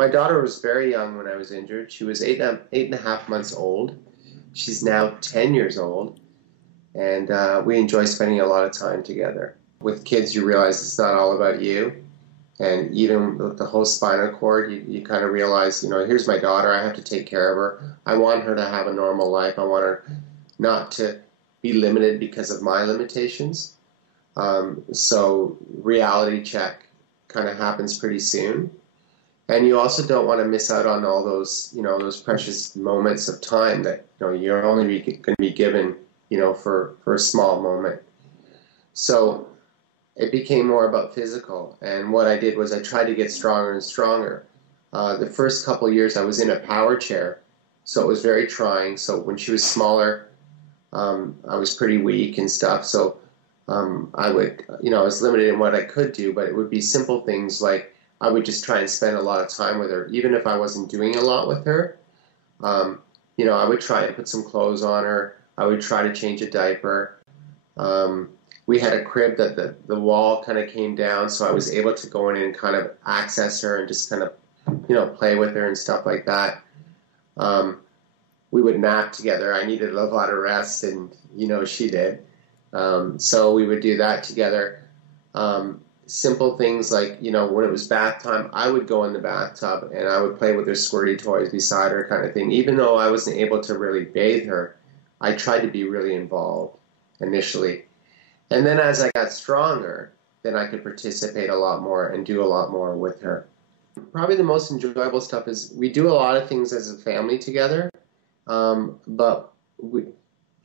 My daughter was very young when I was injured. She was eight and a half months old. She's now 10 years old, and we enjoy spending a lot of time together. With kids, you realize it's not all about you. And even with the whole spinal cord, you kind of realize, here's my daughter. I have to take care of her. I want her to have a normal life. I want her not to be limited because of my limitations. So reality check kind of happens pretty soon. And you also don't want to miss out on all those, those precious moments of time that, you're only going to be given, for a small moment. So it became more about physical. And what I did was I tried to get stronger and stronger. The first couple of years I was in a power chair, so it was very trying. So when she was smaller, I was pretty weak and stuff. So I would, I was limited in what I could do, but it would be simple things like I would just try and spend a lot of time with her. Even if I wasn't doing a lot with her, I would try and put some clothes on her. I would try to change a diaper. We had a crib that the wall kind of came down, so I was able to go in and kind of access her and just kind of, play with her and stuff like that. We would nap together. I needed a lot of rest, and, she did. So we would do that together. Simple things like, when it was bath time, I would go in the bathtub and I would play with her squirty toys beside her kind of thing. Even though I wasn't able to really bathe her, I tried to be really involved initially. And then as I got stronger, then I could participate a lot more and do a lot more with her. Probably the most enjoyable stuff is we do a lot of things as a family together, but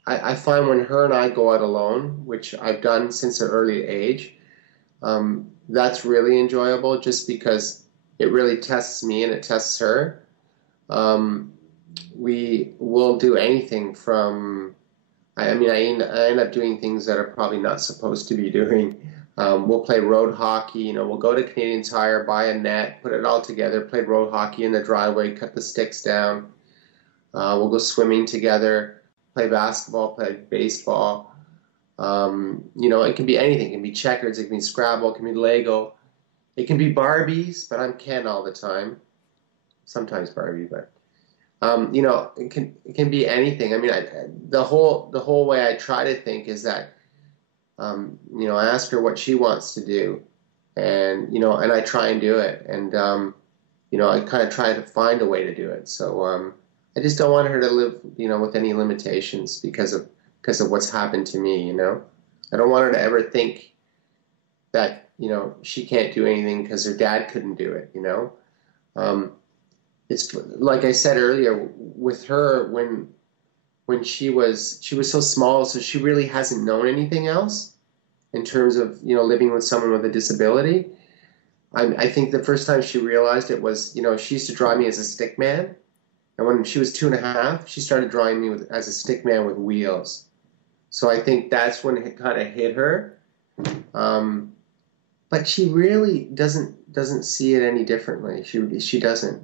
I find when her and I go out alone, which I've done since an early age, that's really enjoyable just because it really tests me and it tests her. We will do anything from, I end up doing things that are probably not supposed to be doing. We'll play road hockey, we'll go to Canadian Tire, buy a net, put it all together, play road hockey in the driveway, cut the sticks down. We'll go swimming together, play basketball, play baseball. It can be anything. It can be checkers, it can be Scrabble, it can be Lego. It can be Barbies, but I'm Ken all the time. Sometimes Barbie, but it can be anything. The whole way I try to think is that I ask her what she wants to do, and and I try and do it, and I kind of try to find a way to do it. So I just don't want her to live with any limitations because of what's happened to me. I don't want her to ever think that she can't do anything because her dad couldn't do it. It's like I said earlier with her when she was so small, so she really hasn't known anything else in terms of living with someone with a disability. I think the first time she realized it was she used to draw me as a stick man, and when she was 2.5, she started drawing me as a stick man with wheels. So I think that's when it kind of hit her. But she really doesn't see it any differently. She doesn't.